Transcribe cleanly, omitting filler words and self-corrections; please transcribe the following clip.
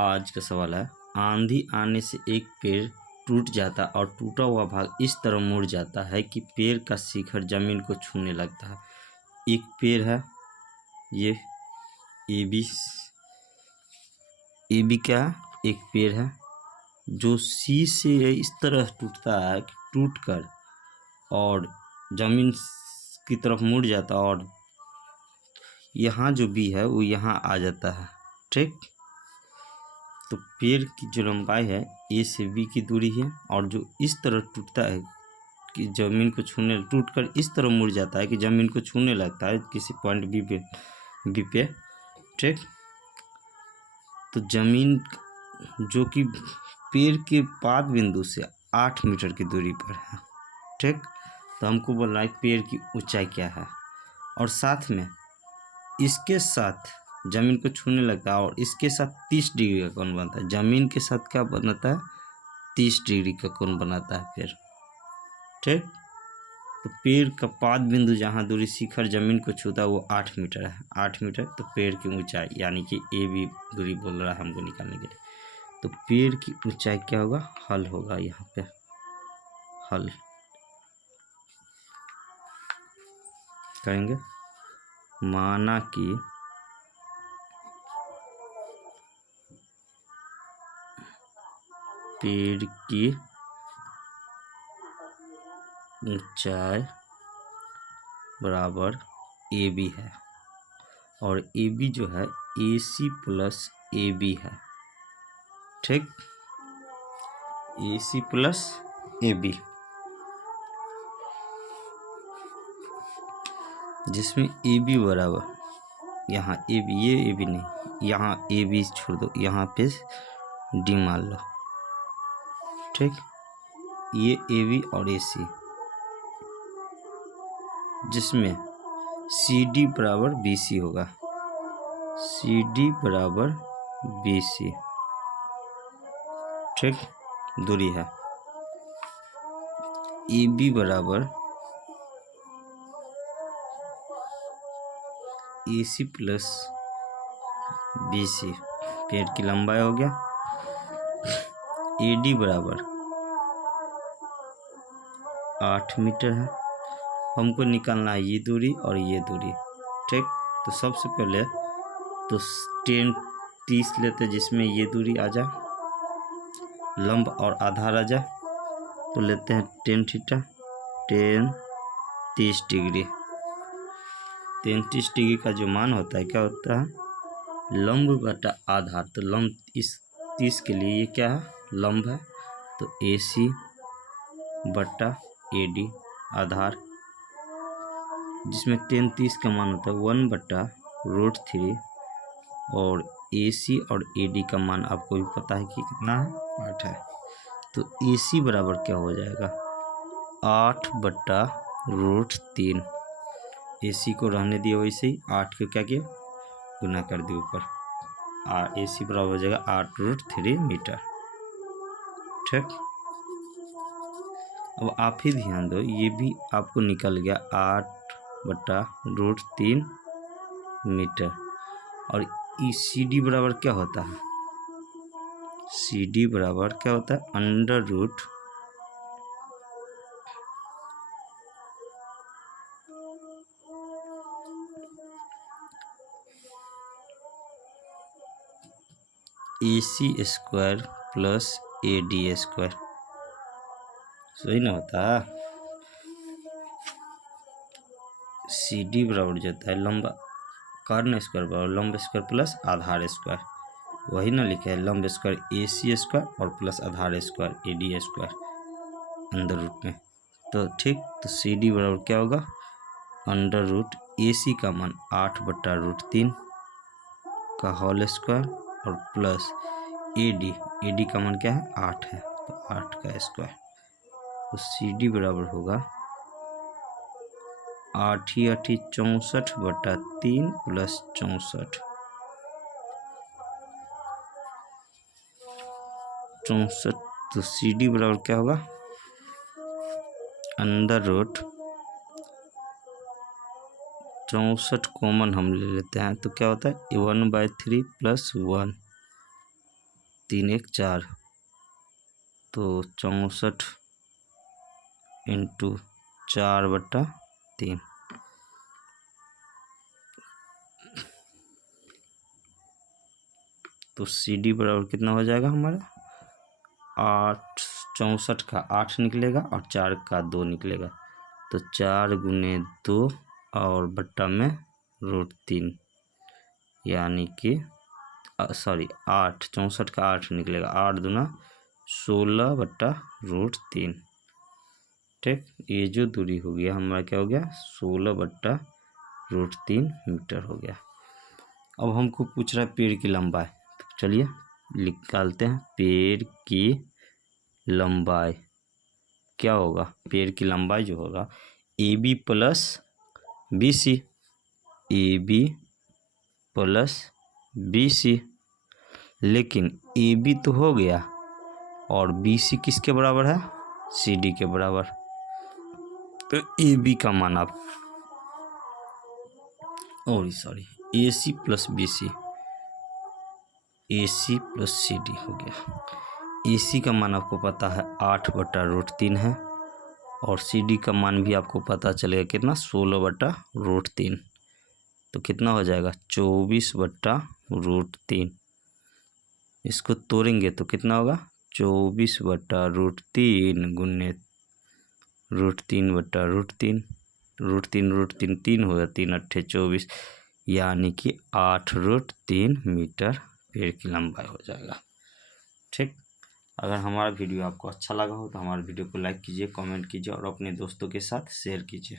आज का सवाल है, आंधी आने से एक पेड़ टूट जाता और टूटा हुआ भाग इस तरह मुड़ जाता है कि पेड़ का शिखर जमीन को छूने लगता है। एक पेड़ है, ये ए बी क्या है? एक पेड़ है जो सी से इस तरह टूटता है कि टूट कर और जमीन की तरफ मुड़ जाता है और यहाँ जो बी है वो यहाँ आ जाता है। ठीक, तो पेड़ की जो लंबाई है ए से बी की दूरी है और जो इस तरह टूटता है कि ज़मीन को छूने टूटकर इस तरह मुड़ जाता है कि ज़मीन को छूने लगता है किसी पॉइंट बी पे। ठीक, तो ज़मीन जो कि पेड़ के पाद बिंदु से 8 मीटर की दूरी पर है। ठीक, तो हमको बोलना है पेड़ की ऊंचाई क्या है और साथ में इसके साथ ज़मीन को छूने लगता है और इसके साथ 30 डिग्री का कोण बनता है। ज़मीन के साथ क्या बनता है? 30 डिग्री का कोण बनाता है पेड़। ठीक, तो पेड़ का पाद बिंदु जहाँ दूरी शिखर ज़मीन को छूता है वो 8 मीटर है। 8 मीटर तो पेड़ की ऊंचाई यानी कि ए बी दूरी बोल रहा है हमको निकालने के लिए। तो पेड़ की ऊंचाई क्या होगा? हल होगा यहाँ पे, हल करेंगे। माना कि पेड़ की ऊंचाई बराबर ए बी है और ए बी जो है ए सी प्लस ए बी है। ठीक, ए सी प्लस ए बी, जिसमें ए बी बराबर यहाँ ए बी, ये ए बी नहीं, यहाँ ए बी छोड़ दो, यहाँ पे डी मान लो। ठीक, ये ए बी और ए सी, जिसमें सी डी बराबर बी सी होगा। सी डी बराबर बी सी। ठीक, दूरी है। ए बी बराबर ए सी प्लस बी सी, पेड़ की लंबाई हो गया। ए डी बराबर 8 मीटर है। हमको निकालना है ये दूरी और ये दूरी। ठीक, तो सबसे पहले तो 10-30 लेते जिसमें ये दूरी आ जाए, लंब और आधार आ जाए, तो लेते हैं 10 थीटा, 10-30 डिग्री। 33 डिग्री का जो मान होता है क्या होता है? लंब बटा आधार। तो लंब इस 30 के लिए ये क्या है? लंब है, तो ए सी बटा ए डी आधार, जिसमें 10-30 का मान होता है 1/√3 और ए सी और ए डी का मान आपको भी पता है कि कितना है? 8 है। तो ए सी बराबर क्या हो जाएगा? 8/√3। ए सी को रहने दिए वैसे ही, 8 को क्या किया? गुना कर दिए ऊपर। ए सी बराबर हो जाएगा 8√3 मीटर। ठीक, अब आप ही ध्यान दो, ये भी आपको निकल गया 8/√3 मीटर। और सी डी बराबर क्या होता है? सी डी बराबर क्या होता है? Under root A C square plus A D square. सही ना होता है? सी डी बराबर जाता है लंबा कर्ण स्क्वायर बराबर लंब स्क्वायर प्लस आधार स्क्वायर। वही ना लिखे है, लंब स्क्वायर ए सी स्क्वायर और प्लस आधार square A D square under root में। तो ठीक, तो सी डी बराबर क्या होगा? अंडर रूट ए सी का मान 8/√3 का होल स्क्वायर और प्लस ए डी का मान क्या है? 8 है, तो 8 का स्क्वायर। तो सी डी बराबर होगा 8 × 8 = 64/3 प्लस 64। 64, तो सी डी बराबर क्या होगा? अंडर रूट 64 कॉमन हम ले लेते हैं तो क्या होता है? 1/3 + 1 3 1 4, तो 64 इंटू 4/3। तो CD बराबर कितना हो जाएगा हमारा 8, 64 का 8 निकलेगा और 4 का 2 निकलेगा, तो 4 गुने 2 और बट्टा में √3, यानी कि 8, 64 का 8 निकलेगा, 8 दूना 16/√3। ठीक, ये जो दूरी हो गया हमारा क्या हो गया 16/√3 मीटर हो गया। अब हमको पूछ रहा है पेड़ की लंबाई, तो चलिए निकालते हैं। पेड़ की लंबाई क्या होगा, पेड़ की लंबाई जो होगा AB plus BC, AB plus BC, लेकिन AB तो हो गया और BC किसके बराबर है CD के बराबर, तो AB का मान आप AC plus BC, AC plus CD हो गया। AC का मान आपको पता है 8/√3 है और CD का मान भी आपको पता चलेगा कितना 16/√3, तो कितना हो जाएगा 24/√3। इसको तोड़ेंगे तो कितना होगा 24/√3 गुने √3/√3, √3 3 होगा, 3 8 24, यानी कि 8√3 मीटर पेड़ की लंबाई हो जाएगा। ठीक, अगर हमारा वीडियो आपको अच्छा लगा हो तो हमारे वीडियो को लाइक कीजिए, कमेंट कीजिए और अपने दोस्तों के साथ शेयर कीजिए।